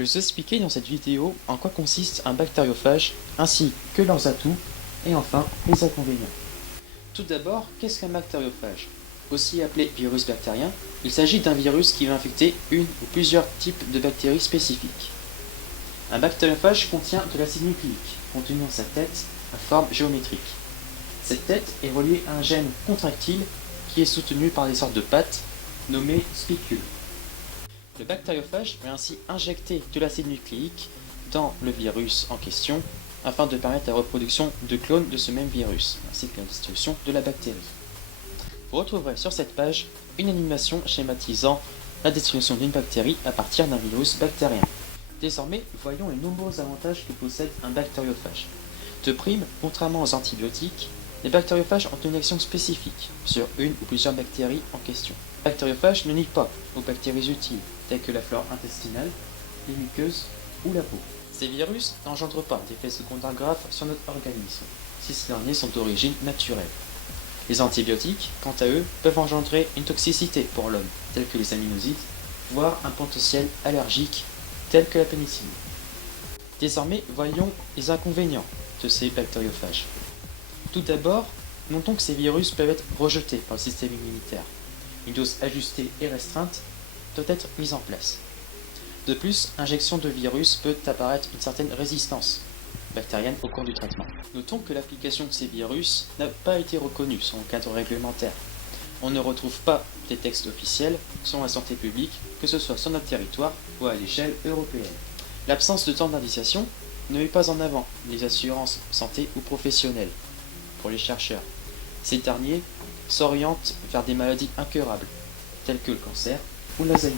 Je vais vous expliquer dans cette vidéo en quoi consiste un bactériophage, ainsi que leurs atouts, et enfin les inconvénients. Tout d'abord, qu'est-ce qu'un bactériophage? Aussi appelé virus bactérien, il s'agit d'un virus qui va infecter une ou plusieurs types de bactéries spécifiques. Un bactériophage contient de l'acide nucléique, contenu dans sa tête à forme géométrique. Cette tête est reliée à un gène contractile qui est soutenu par des sortes de pattes nommées spicules. Le bactériophage va ainsi injecter de l'acide nucléique dans le virus en question afin de permettre la reproduction de clones de ce même virus, ainsi que la destruction de la bactérie. Vous retrouverez sur cette page une animation schématisant la destruction d'une bactérie à partir d'un virus bactérien. Désormais, voyons les nombreux avantages que possède un bactériophage. De prime, contrairement aux antibiotiques, les bactériophages ont une action spécifique sur une ou plusieurs bactéries en question. Les bactériophages ne nuisent pas aux bactéries utiles, telles que la flore intestinale, les muqueuses ou la peau. Ces virus n'engendrent pas d'effets secondaires graves sur notre organisme, si ces derniers sont d'origine naturelle. Les antibiotiques, quant à eux, peuvent engendrer une toxicité pour l'homme, telle que les aminosides, voire un potentiel allergique, tel que la pénicilline. Désormais, voyons les inconvénients de ces bactériophages. Tout d'abord, notons que ces virus peuvent être rejetés par le système immunitaire. Une dose ajustée et restreinte doit être mise en place. De plus, l'injection de virus peut apparaître une certaine résistance bactérienne au cours du traitement. Notons que l'application de ces virus n'a pas été reconnue sans cadre réglementaire. On ne retrouve pas des textes officiels sur la santé publique, que ce soit sur notre territoire ou à l'échelle européenne. L'absence de standardisation ne met pas en avant les assurances santé ou professionnelles pour les chercheurs. Ces derniers s'orientent vers des maladies incurables, telles que le cancer ou l'Alzheimer.